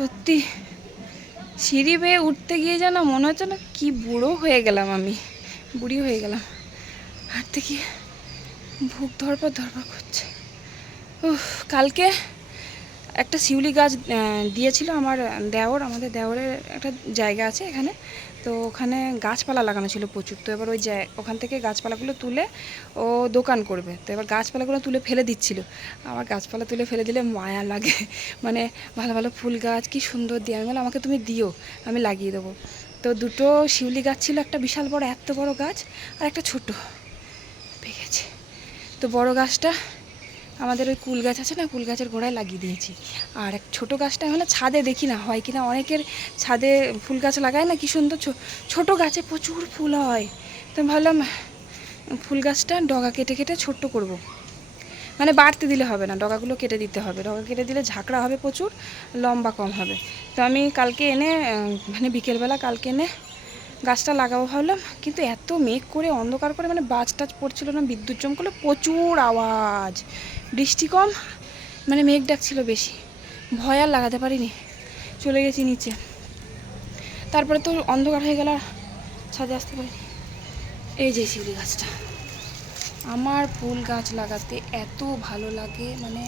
সত্যি সিঁড়ি বেয়ে উঠতে গিয়ে যেন মনে হচ্ছে না কি বুড়ো হয়ে গেলাম, আমি বুড়ি হয়ে গেলাম। হাঁটতে গিয়ে বুক ধরপর করছে। কালকে একটা শিউলি গাছ দিয়েছিল আমার দেওর, আমাদের দেওরের একটা জায়গা আছে এখানে, তো ওখানে গাছপালা লাগানো ছিল প্রচুর। তো এবার ওই ওখান থেকে গাছপালাগুলো তুলে ও দোকান করবে, তো এবার গাছপালাগুলো তুলে ফেলে দিচ্ছিল। আমার গাছপালা তুলে ফেলে দিলে মায়া লাগে, মানে ভালো ভালো ফুল গাছ কি সুন্দর দিয়ে, আমি বললাম আমাকে তুমি দিও, আমি লাগিয়ে দেবো। তো দুটো শিউলি গাছ ছিল, একটা বিশাল বড় এত বড় গাছ আর একটা ছোট পেয়ে গেছে। তো বড় গাছটা আমাদের ওই কুল গাছ আছে না, কুল গাছের গোড়ায় লাগিয়ে দিয়েছি। আর এক ছোটো গাছটা হলে ছাদে দেখি না হয় কিনা, অনেকের ছাদে ফুল গাছ লাগায় না, কি সুন্দর ছোটো গাছে প্রচুর ফুল হয়। তো ভাবলাম ফুল গাছটা ডগা কেটে কেটে ছোট্ট করব, মানে বাড়তে দিলে হবে না, ডগাগুলো কেটে দিতে হবে, ডগা কেটে দিলে ঝাঁকড়া হবে প্রচুর, লম্বা কম হবে। তো আমি কালকে এনে মানে বিকেলবেলা কালকে এনে গাছটা লাগাবো ভাবলাম, কিন্তু এত মেঘ করে অন্ধকার করে, মানে বাজ টাজ পড়ছিল না, বিদ্যুৎ চমকলে প্রচুর আওয়াজ, বৃষ্টি কম, মানে মেঘ ডাকছিল বেশি, ভয় আর লাগাতে পারিনি, চলে গেছি নিচে। তারপরে তো অন্ধকার হয়ে গেল, আর ছাদে আসতে পারিনি। এই যে শিউলি গাছটা, আমার ফুল গাছ লাগাতে এত ভালো লাগে, মানে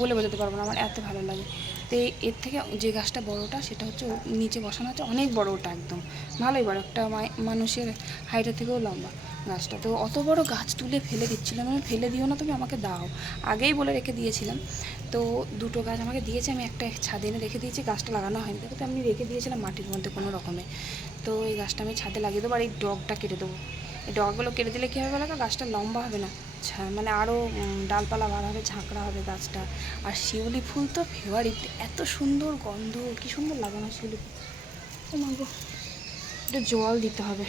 বলে বোঝাতে পারবো না, আমার এত ভালো লাগে। তো এর থেকে যে গাছটা বড়োটা সেটা হচ্ছে নিচে বসানো আছে, অনেক বড়, ওটা একদম ভালোই বড়, একটা মানুষের হাইটের থেকেও লম্বা গাছটা। তো অত বড় গাছ তুলে ফেলে দিচ্ছিলাম, আমি ফেলে দিও না তুমি, আমাকে দাও, আগেই বলে রেখে দিয়েছিলাম। তো দুটো গাছ আমাকে দিয়েছে, আমি একটা ছাদে এনে রেখে দিয়েছি, গাছটা লাগানো হয়নি, দেখো তো আমি রেখে দিয়েছিলাম মাটির মধ্যে কোনো রকমে। তো এই গাছটা আমি ছাদে লাগিয়ে দেবো, আর এই ডগটা কেটে দেবো। এই ডগাগুলো কেটে দিলে কী হবে বলো তো, গাছটা লম্বা হবে না, মানে আরও ডালপালা বার হবে, ঝাঁকড়া হবে গাছটা। আর শিউলি ফুল তো ফেভারিট, এত সুন্দর গন্ধ, কী সুন্দর লাগে না শিউলি ফুল। মাগো, একটু জল দিতে হবে।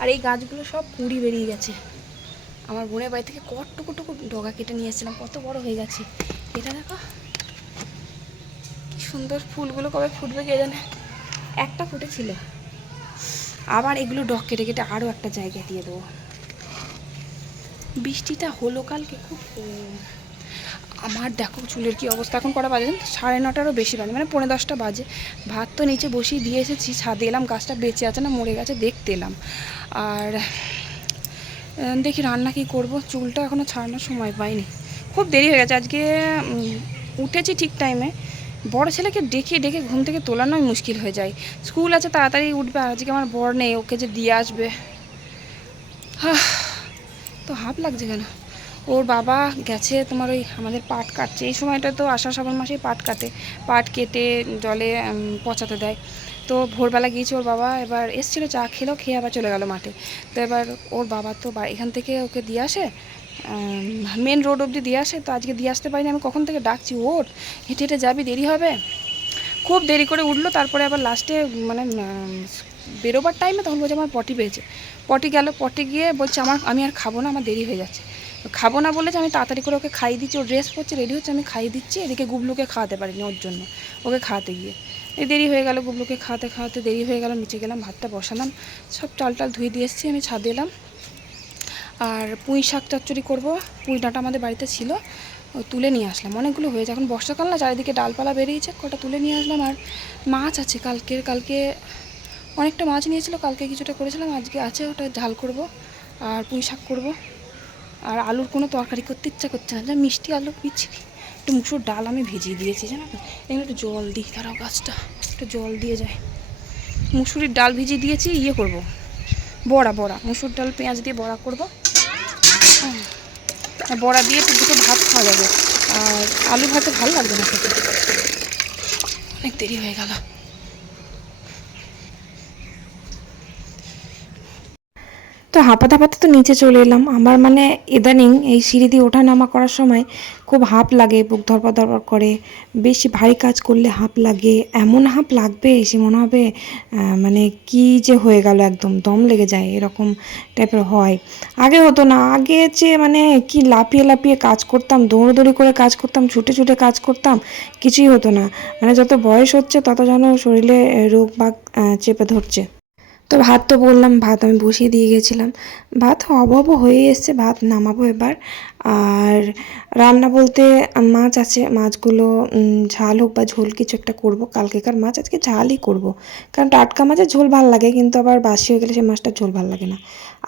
আর এই গাছগুলো সব কুঁড়ি বেরিয়ে গেছে, আমার বোনের বাড়ি থেকে কতটুকু ডগা কেটে নিয়ে এসেছিলাম, কত বড় হয়ে গেছে। এটা দেখো কি সুন্দর, ফুলগুলো কবে ফুটবে কে জানে, একটা ফুটেছিল। আবার এগুলো ডগ কেটে কেটে আরও একটা জায়গায় দিয়ে দেবো। বৃষ্টিটা হলো কালকে খুব, আমার দেখো চুলের কি অবস্থা, এখন কটা বাজে 9:30-ও বেশি বাজে, মানে 9:45 বাজে। ভাত তো নিচে বসিয়ে দিয়ে এসেছি, ছাদে এলাম, গাছটা বেঁচে আছে না মরে গেছে দেখতে এলাম। আর দেখি রান্না কি করব, চুলটা এখনও ছাড়ানোর সময় পাইনি, খুব দেরি হয়ে গেছে আজকে। উঠেছি ঠিক টাইমে, বড় ছেলেকে ডেকে ডেকে ঘুম থেকে তোলানোই মুশকিল হয়ে যায়, স্কুল আছে তাড়াতাড়ি উঠবে, আর আজকে আমার বর নেই, ওকে যে দিয়ে আসবে। তো হাঁপ লাগছে কেন, ওর বাবা গেছে তোমার ওই আমাদের পাট কাটছে, এই সময়টা তো আষাঢ় শ্রাবণ মাসেই পাট কাটে, পাট কেটে জলে পচাতে দেয়। তো ভোরবেলা গিয়েছে ওর বাবা, এবার এসেছিলো, চা খেলো, খেয়ে আবার চলে গেল মাঠে। তো এবার ওর বাবা তো এখান থেকে ওকে দিয়ে আসে, মেন রোড অবধি দিয়ে আসে, তো আজকে দিয়ে আসতে পারিনি, আমি কখন থেকে ডাকছি, ওঠ হেঁটে হেঁটে যাবি, দেরি হবে। খুব দেরি করে উঠলো, তারপরে আবার লাস্টে মানে বেরোবার টাইমে তখন বলছে আমার পটি পেয়েছে, পটি গেল, পটি গিয়ে বলছে আমি আর খাবো না, আমার দেরি হয়ে যাচ্ছে। খাবো না বলেছে, আমি তাড়াতাড়ি করে ওকে খাইয়ে দিচ্ছি, ও ড্রেস পরছে রেডি হচ্ছে, আমি খাইয়ে দিচ্ছি, এদিকে গুবলুকে খাওয়াতে পারিনি ওর জন্য, ওকে খাওয়াতে গিয়ে এই দেরি হয়ে গেল, গুবলুকে খাওয়াতে খাওয়াতে দেরি হয়ে গেল। নিচে গেলাম, ভাতটা বসালাম, সব চাল টাল ধুয়ে দিয়ে এসেছি, আমি ছাদে এলাম। আর পুঁই শাক চচ্চড়ি করবো, পুঁই ডাঁটা আমাদের বাড়িতে ছিল, তুলে নিয়ে আসলাম, অনেকগুলো হয়েছে, এখন বর্ষাকাল না, চারিদিকে ডালপালা বেরিয়েছে, কটা তুলে নিয়ে আসলাম। আর মাছ আছে কালকে অনেকটা মাছ নিয়েছিল, কালকে কিছুটা করেছিলাম, আজকে আছে, ওটা ঝাল করব আর পুঁই শাক করবো। আর আলুর কোনো তরকারি করতে ইচ্ছা করছে না, মিষ্টি আলু পিচ্ছি, একটু মুসুর ডাল আমি ভিজিয়ে দিয়েছি জানো তো, এগুলো একটু জল দিই, তারাও গাছটা একটু জল দিয়ে যায়। মুসুরির ডাল ভিজিয়ে দিয়েছি, ইয়ে করবো বড়া, মুসুর ডাল পেঁয়াজ দিয়ে বড়া করবো, বড়া দিয়ে একটু দুটো ভাত খাওয়া যাবে। আর আলু ভাতে ভালো লাগবে না খেতে, অনেক দেরি হয়ে গেল। তো হাঁপাতে হাঁপাতে তো নিচে চলে এলাম, আমার মানে ইদানিং এই সিঁড়ি দিয়ে ওঠা নামা করার সময় খুব হাঁপ লাগে, বুক ধরপর ধরপর করে, বেশি ভারী কাজ করলে হাঁপ লাগে, এমন হাঁপ লাগবে সে মনে হবে মানে কি যে হয়ে গেল, একদম দম লেগে যায়, এরকম টাইপের হয়। আগে হতো না, আগে যে মানে কি লাফিয়ে লাফিয়ে কাজ করতাম, দৌড়োদৌড়ি করে কাজ করতাম, ছুটে ছুটে কাজ করতাম, কিছুই হতো না। মানে যত বয়স হচ্ছে তত যেন শরীরে রোগ বাগ চেপে ধরছে। তো ভাত তো বললাম, ভাত আমি বসিয়ে দিয়ে গেছিলাম। ভাত অবব হয়ে এসছে, ভাত নামাবো এবার। আর রান্না বলতে মাছ আছে, মাছগুলো ঝাল হোক বা ঝোল কিছু একটা করব। কালকেকার মাছ আজকে ঝালই করব, কারণ টাটকা মাছের ঝোল ভাল লাগে, কিন্তু আবার বাসি হয়ে গেলে সেই মাছটার ঝোল ভাল লাগে না।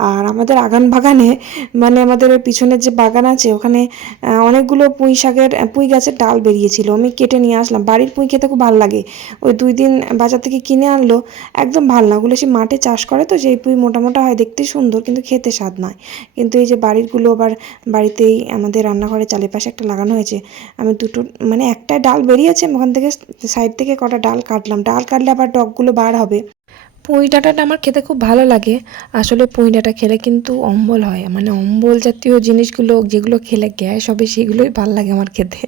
আর আমাদের আগান বাগানে, মানে আমাদের ওই পিছনের যে বাগান আছে ওখানে অনেকগুলো পুঁই গাছের ডাল বেরিয়েছিল, আমি কেটে নিয়ে আসলাম। বাড়ির পুঁই খেতে খুব ভালো লাগে। ওই 2 দিন বাজার থেকে কিনে আনলো, একদম ভালো না। ওগুলো সে মাঠে চাষ করে, তো সেই পুঁই মোটা মোটা হয়, দেখতে সুন্দর, কিন্তু খেতে স্বাদ নয়। কিন্তু এই যে বাড়িরগুলো আবার বাড়িতেই আমাদের রান্নাঘরের চালের পাশে একটা লাগানো হয়েছে। আমি দুটো, মানে একটা ডাল বেরিয়েছে, ওখান থেকে সাইড থেকে কটা ডাল কাটলাম। ডাল কাটলে আবার ডগগুলো বার হবে। পুঁই ডাঁটাটা আমার খেতে খুব ভালো লাগে। আসলে পুঁই ডাঁটা খেলে কিন্তু অম্বল হয়, মানে অম্বল জাতীয় জিনিসগুলো যেগুলো খেলে গ্যাস হবে সেগুলোই ভালো লাগে আমার খেতে।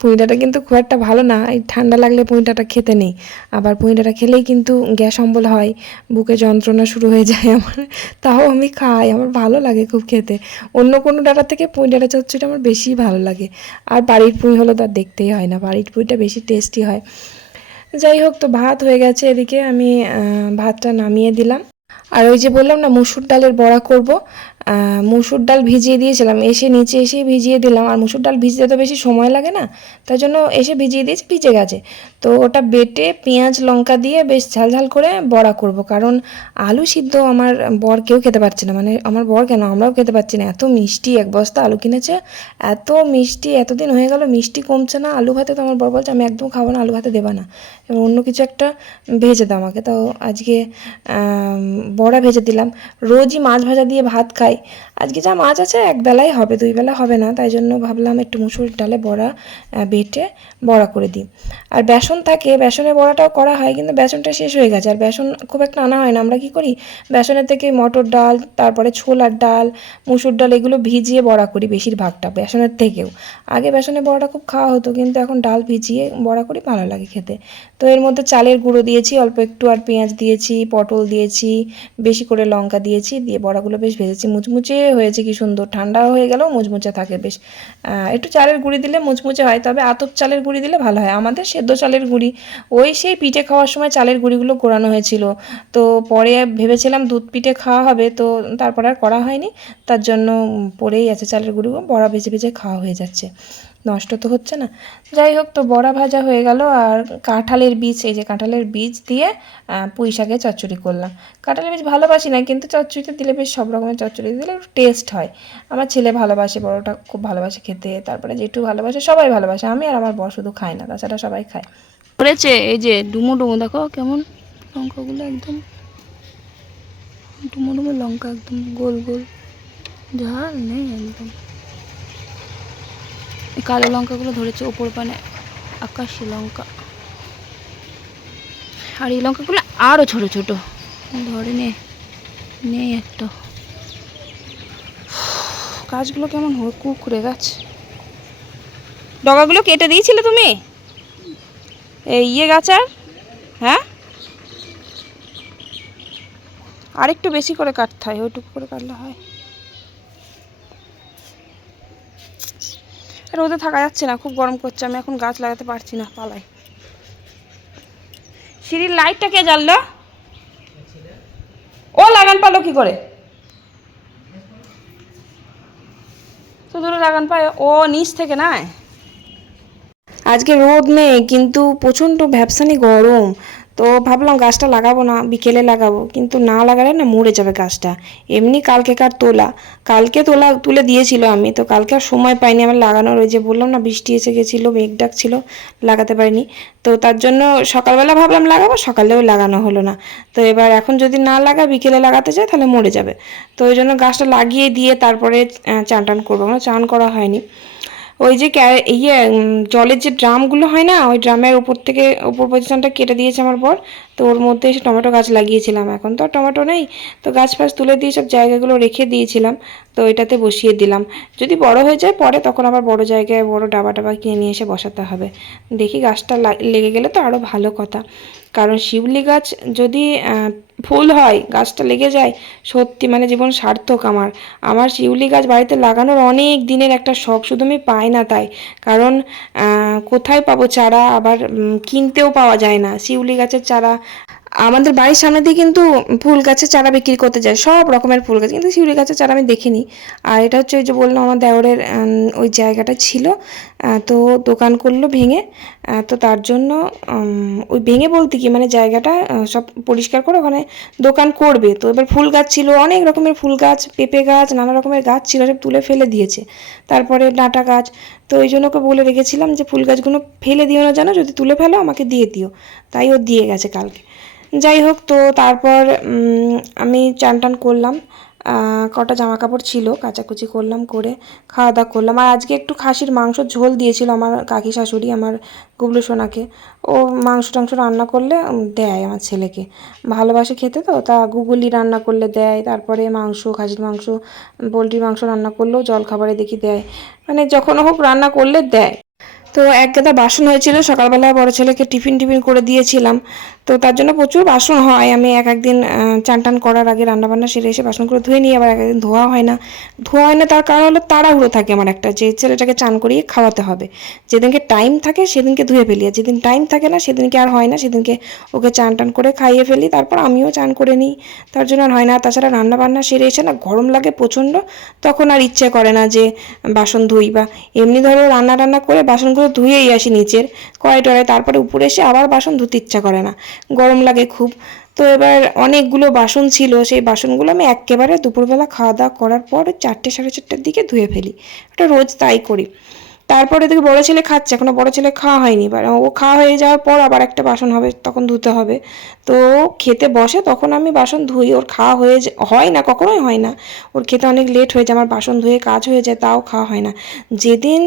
পুঁই ডাঁটা কিন্তু খুব একটা ভালো না, এই ঠান্ডা লাগলে পুঁই ডাঁটা খেতে নেই। আবার পুঁই ডাঁটা খেলেই কিন্তু গ্যাস অম্বল হয়, বুকে যন্ত্রণা শুরু হয়ে যায় আমার। তাও আমি খাই, আমার ভালো লাগে খুব খেতে। অন্য কোনো ডাঁটা থেকে পুঁই ডাঁটা চচ্চড়িটা আমার বেশি ভালো লাগে। আর বাড়ির পুঁই হলে তো আর দেখতেই হয় না, বাড়ির পুঁইটা বেশি টেস্টি হয়। যাই হোক, তো ভাত হয়ে গেছে, এদিকে আমি ভাতটা নামিয়ে দিলাম। আর ওই যে বললাম না মুসুর ডালের বড়া করব, মুসুর ডাল ভিজিয়ে দিয়েছিলাম, এসে নিচে এসেই ভিজিয়ে দিলাম। আর মুসুর ডাল ভিজতে তো বেশি সময় লাগে না, তাই জন্য এসে ভিজিয়ে দিয়েছি, ভিজে গেছে। তো ওটা বেটে পেঁয়াজ লঙ্কা দিয়ে বেশ ঝাল ঝাল করে বড়া করব। কারণ আলু সিদ্ধ আমার বর কেউ খেতে পারছে না, মানে আমার বর কেন, আমরাও খেতে পারছি না। এত মিষ্টি, এক বস্তা আলু কিনেছে, এত মিষ্টি, এতদিন হয়ে গেল মিষ্টি কমছে না। আলু ভাতে তো আমার বর বলছে আমি একদম খাবো না, আলু ভাতে দেবা না, এবার অন্য কিছু একটা ভেজে দাও আমাকে। তো আজকে বড়া ভেজে দিলাম। রোজই মাছ ভাজা দিয়ে ভাত খাই, আজকে যা মাছ আছে একবেলাই হবে, 2 বেলা হবে না, তাই জন্য ভাবলাম একটু মুসুর ডালে বড়া বেটে বড়া করে দিই। আর বেসন থাকে, বেসনের বড়াটাও করা হয়, কিন্তু বেসনটা শেষ হয়ে গেছে, আর বেসন খুব একটা আনা হয় না। আমরা কী করি, বেসনের থেকে মটর ডাল, তারপরে ছোলার ডাল, মুসুর ডাল, এগুলো ভিজিয়ে বড়া করি বেশিরভাগটা, বেসনের থেকেও। আগে বেসনের বড়াটা খুব খাওয়া হতো, কিন্তু এখন ডাল ভিজিয়ে বড়া করি, ভালো লাগে খেতে। তো এর মধ্যে চালের গুঁড়ো দিয়েছি অল্প একটু, আর পেঁয়াজ দিয়েছি, পটল দিয়েছি, বেশি করে লঙ্কা দিয়েছি, দিয়ে বড়াগুলো বেশ ভেজেছি। মুচমুচে হয়েছে, কি সুন্দর, ঠান্ডা হয়ে গেলেও মুচমুচে থাকে বেশ। একটু চালের গুঁড়ি দিলে মুচমুচে হয়, তবে আতপ চালের গুঁড়ি দিলে ভালো হয়। আমাদের সেদ্ধ চালের গুঁড়ি, ওই সেই পিঠে খাওয়ার সময় চালের গুঁড়িগুলো কোরানো হয়েছিল। তো পরে ভেবেছিলাম দুধ পিঠে খাওয়া হবে, তো তারপরে আর করা হয়নি, তার জন্য পড়েই আছে চালের গুঁড়িগুলো, বড়া ভেজে ভেজে খাওয়া হয়ে যাচ্ছে, নষ্ট তো হচ্ছে না। যাই হোক, তো বড়া ভাজা হয়ে গেল। আর কাঁঠালের বীজ, এই যে কাঁঠালের বীজ দিয়ে পুঁই শাকের চচ্চড়ি করলাম। কাঁঠালের বীজ ভালোবাসি না, কিন্তু চচ্চড়িতে দিলে বেশ, সব রকমের চচ্চড়ি দিলে একটু টেস্ট হয়। আমার ছেলে ভালোবাসে, বড়টা খুব ভালোবাসে খেতে, তারপরে জেঠু ভালোবাসে, সবাই ভালোবাসে। আমি আর আমার বর শুধু খাই না, তাছাড়া সবাই খায়। করেছে এই যে ডুমো ডুমো, দেখো কেমন লঙ্কাগুলো, একদম ডুমো ডুমো লঙ্কা, একদম গোল গোল, ঝাল নেই একদম। এই কালো লঙ্কাগুলো ধরেছে ওপর পানে, আকাশি লঙ্কা। আর এই লঙ্কাগুলো আরও ছোট ছোট, ধরে নেই একটা। গাছগুলো কেমন কুকুরে গাছ, ডগাগুলো কেটে দিয়েছিলে তুমি এই গাছ? আর হ্যাঁ, আরেকটু বেশি করে কাটতে হয়, ওইটুকু করে কাটলে হয়। রোদে থাকা যাচ্ছে না, খুব গরম করছে, আমি এখন গাছ লাগাতে পারছি না, পালাই। সিঁড়ির লাইটটা কে জ্বাললো? ও লাগান পালো কি করে? তো দূরে লাগান পায়, ও নিচ থেকে নাই। আজকে রোদ নেই, কিন্তু প্রচণ্ড ভ্যাপসানি গরম। তো ভাবলাম গাছটা লাগাবো না, বিকেলে লাগাবো, কিন্তু না লাগালে না মরে যাবে গাছটা। এমনি কালকে তুলে দিয়েছিল আমি, তো কালকে আর সময় পাইনি আমার লাগানোর। ওই যে বললাম না বৃষ্টি এসে গেছিলো, মেঘ ডাক ছিল, লাগাতে পারিনি। তো তার জন্য সকালবেলা ভাবলাম লাগাবো, সকালেও লাগানো হলো না। তো এবার এখন যদি না লাগা, বিকেলে লাগাতে চাই, তাহলে মরে যাবে। তো ওই জন্য গাছটা লাগিয়ে দিয়ে তারপরে চান টান করবো, আমার চান করা হয়নি। ওই যে জলের যে ড্রামগুলো হয় না, ওই ড্রামের ওপর পজিশনটা কেটে দিয়েছে আমার বর। তো ওর মধ্যে এসে টমেটো গাছ লাগিয়েছিলাম, এখন তো টমেটো নেই, তো গাছ ফাছ তুলে দিয়ে সব জায়গাগুলো রেখে দিয়েছিলাম। তো এটাতে বসিয়ে দিলাম, যদি বড় হয়ে যায় পরে, তখন আবার বড় জায়গায় বড় ডাবা টাবা কিনে নিয়ে এসে বসাতে হবে। দেখি গাছটা লেগে গেলে তো আরও ভালো কথা। কারণ শিউলি গাছ যদি ফুল হয়, গাছটা লেগে যায়, সত্যি মানে জীবন সার্থক আমার। আমার শিউলি গাছ বাড়িতে লাগানোর অনেক দিনের একটা শখ, শুধু আমি পাই না তাই। কারণ কোথায় পাবো চারা, আবার কিনতেও পাওয়া যায় না শিউলি গাছের চারা। আমাদের বাড়ির সামনে দিয়ে কিন্তু ফুল গাছের চারা বিক্রি করতে যায়, সব রকমের ফুল গাছ, কিন্তু শিউলি গাছের চারা আমি দেখিনি। আর এটা হচ্ছে ওই যে বললাম আমার দেওরের ওই জায়গাটা ছিল, তো দোকান করলো ভেঙে, তো তার জন্য ওই ভেঙে বলতে কি মানে জায়গাটা সব পরিষ্কার করে ওখানে দোকান করবে। তো এবার ফুল গাছ ছিল, অনেক রকমের ফুল গাছ, পেঁপে গাছ, নানা রকমের গাছ ছিল, সব তুলে ফেলে দিয়েছে। তারপরে ডাঁটা গাছ, তো ওই জন্য ওকে বলে রেখেছিলাম যে ফুল গাছগুলো ফেলে দিও না, জানো, যদি তুলে ফেলো আমাকে দিয়ে দিও। তাই ও দিয়ে গেছে কালকে। যাই হোক, তো তারপর আমি চান টান করলাম, কটা জামা কাপড় ছিল কাচাকুচি করলাম, করে খাওয়া দাওয়া করলাম। আর আজকে একটু খাসির মাংস ঝোল দিয়েছিল আমার কাকি শাশুড়ি আমার গুবলু সোনাকে। ও মাংস টাংস রান্না করলে দেয় আমার ছেলেকে, ভালোবাসে খেতে, তো তা গুগলি রান্না করলে দেয়, তারপরে মাংস, খাসির মাংস, পোলট্রির মাংস রান্না করলেও জলখাবারে দেখি দেয়, মানে যখন হোক রান্না করলে দেয়। তো এক গাদা বাসন হয়েছিল, সকালবেলায় বড় ছেলেকে টিফিন করে দিয়েছিলাম, তো তার জন্য প্রচুর বাসন হয়। আমি এক একদিন চান টান করার আগে রান্নাবান্না সেরে এসে বাসনগুলো ধুয়ে নিই, আবার এক একদিন ধোয়া হয় না। তার কারণ হলো তাড়াহুড়ো থাকে আমার একটা, যে ছেলেটাকে চান করিয়ে খাওয়াতে হবে। যেদিনকে টাইম থাকে সেদিনকে ধুয়ে ফেলি, আর যেদিন টাইম থাকে না সেদিনকে আর হয় না, সেদিনকে ওকে চান টান করে খাইয়ে ফেলি, তারপর আমিও চান করে নিই, তার জন্য আর হয় না। তাছাড়া রান্নাবান্না সেরে এসে না গরম লাগে প্রচণ্ড, তখন আর ইচ্ছে করে না যে বাসন ধুই, বা এমনি ধরো রান্না করে বাসনগুলো ধুয়েই আসি নিচের কড়াই টড়াই, তারপরে উপরে এসে আবার বাসন ধুতে ইচ্ছা করে না, গরম লাগে খুব। তো এবার অনেকগুলো বাসন ছিল, সেই বাসনগুলো আমি একেবারে দুপুরবেলা খাওয়া দাওয়া করার পর 4টে সাড়ে 4টের দিকে ধুয়ে ফেলি, ওটা রোজ তাই করি। তারপরে দেখি বড় ছেলে খাচ্ছে, এখনো বড় ছেলে খাওয়া হয়নি, এবার ও খাওয়া হয়ে যাওয়ার পর আবার একটা বাসন হবে, তখন ধুতে হবে। তো খেতে বসে তখন আমি বাসন ধুই, ওর খাওয়া হয় না, কখনোই হয় না, ওর খেতে অনেক লেট হয়ে যায়, আমার বাসন ধুয়ে কাজ হয়ে যায়, তাও খাওয়া হয় না। যেদিন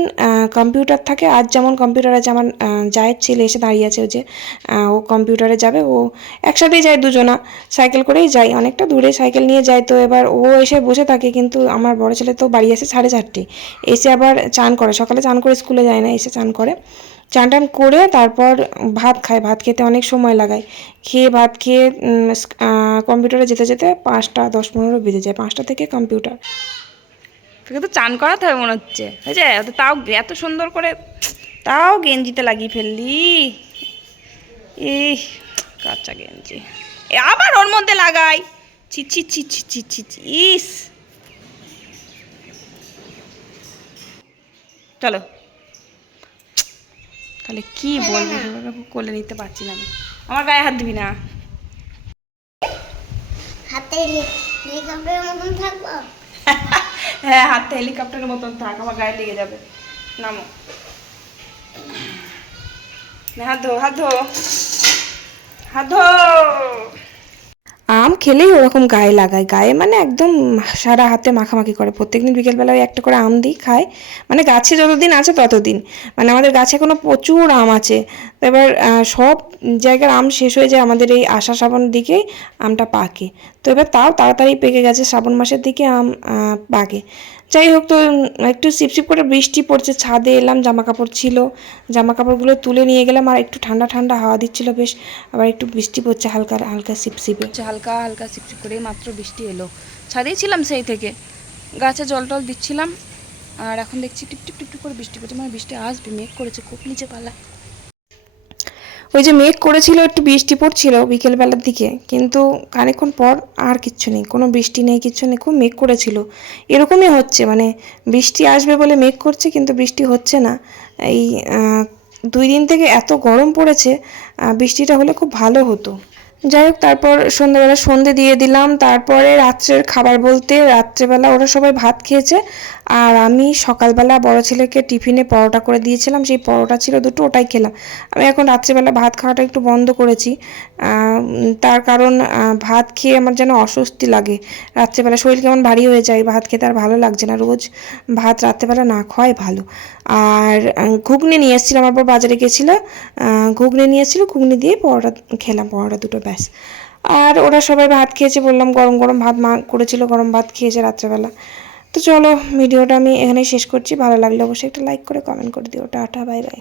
কম্পিউটার থাকে, আজ যেমন কম্পিউটার আছে, আমার জায়ের ছেলে এসে দাঁড়িয়ে আছে, ও যে ও কম্পিউটারে যাবে, ও একসাথেই যায়, দুজনা সাইকেল করেই যাই, অনেকটা দূরে সাইকেল নিয়ে যায়। তো এবার ও এসে বসে থাকে, কিন্তু আমার বড় ছেলে তো বাড়ি আসে 4:30, এসে আবার চান করে, সকালে চান করে স্কুলে যায় না, এসে চান করে, চান টান করে তারপর ভাত খায়, ভাত খেতে অনেক সময় লাগায়, ভাত খেয়ে কম্পিউটারে যেতে যেতে 5টা 10-15 বেজে যায়, 5টা থেকে কম্পিউটার। তোকে তো চান করাতে হবে মনে হচ্ছে, বুঝছে, তাও এত সুন্দর করে তাও গেঞ্জিতে লাগিয়ে ফেললি, কাঁচা গেঞ্জি আবার ওর মধ্যে লাগাই, ছি ছি ছি ছি ছি ছি ছি, ইস। চলো, তাহলে কি বলবো, কোলে নিতে পারছি না আমি, আমার গায়ে হাত দিবি না। হাতে হেলিকপ্টারের মতন থাকবো। হ্যাঁ, হাতে হেলিকপ্টারের মতন থাক, আমার গায়ে লেগে যাবে। নামো, হাত ধো, হাত ধো, হাত ধো। আম খেলেই ওরকম গায়ে লাগায়, গায়ে মানে একদম সারা হাতে মাখামাখি করে। প্রত্যেকদিন বিকেলবেলায় একটা করে আম দিই, খায়, মানে গাছে যতদিন আছে ততদিন, মানে আমাদের গাছে এখনো প্রচুর আম আছে। তো এবার সব জায়গার আম শেষ হয়ে যায় আমাদের এই আষাঢ় শ্রাবণ দিকেই আমটা পাকে। তো এবার তাও তাড়াতাড়ি পেকে গেছে, শ্রাবণ মাসের দিকে আম পাকে। যাই হোক, তো একটু চিপচিপ করে বৃষ্টি পড়ছে, ছাদে এলাম, জামা কাপড় ছিল, জামা কাপড়গুলো তুলে নিয়ে গেলাম, আর একটু ঠান্ডা ঠান্ডা হাওয়া দিচ্ছিল বেশ, আবার একটু বৃষ্টি পড়ছে হালকা হালকা চিপচিপে। হালকা হালকা চিপচিপ করে মাত্র বৃষ্টি এলো, ছাদেই ছিলাম সেই থেকে, গাছে জল টল দিচ্ছিলাম, আর এখন দেখছি টিপ টিপ টিপ টিপ করে বৃষ্টি পড়ছে, মানে বৃষ্টি আসবে, মেঘ করেছে খুব নিচে পালা। ওই যে মেঘ করেছিল, একটু বৃষ্টি পড়ছিল বিকেলবেলার দিকে, কিন্তু খানিকক্ষণ পর আর কিচ্ছু নেই, কোনো বৃষ্টি নেই, কিচ্ছু নেই, খুব মেঘ করেছিল। এরকমই হচ্ছে, মানে বৃষ্টি আসবে বলে মেঘ করছে, কিন্তু বৃষ্টি হচ্ছে না। এই 2 দিন থেকে এত গরম পড়েছে, বৃষ্টিটা হলে খুব ভালো হতো। যাই হোক, তারপর সন্ধ্যেবেলা সন্ধে দিয়ে দিলাম, তারপরে রাত্রের খাবার বলতে রাত্রেবেলা ওরা সবাই ভাত খেয়েছে, আর আমি সকালবেলা বড় ছেলেকে টিফিনে পরোটা করে দিয়েছিলাম, সেই পরোটা ছিল 2টো, ওটাই খেলাম। আমি এখন রাত্রেবেলা ভাত খাওয়াটা একটু বন্ধ করেছি, তার কারণ ভাত খেয়ে আমার যেন অস্বস্তি লাগে, রাত্রেবেলা শরীর কেমন ভারী হয়ে যায়, ভাত খেতে আর ভালো লাগছে না, রোজ ভাত রাত্রেবেলা না খাওয়াই ভালো। আর ঘুগনি নিয়ে এসেছিলাম, আমার পর বাজারে গেছিলো, ঘুগনি নিয়ে এসেছিলো, ঘুগনি দিয়ে পরোটা খেলাম, পরোটা 2টো ব্যাস। আর ওরা সবাই ভাত খেয়েছে, বললাম গরম গরম ভাত মা করেছিল, গরম ভাত খেয়েছে রাত্রেবেলা। তো চলো, ভিডিওটা আমি এখানেই শেষ করছি, ভালো লাগলে অবশ্যই একটা লাইক করে কমেন্ট করে দিও, টাটা, বাই বাই।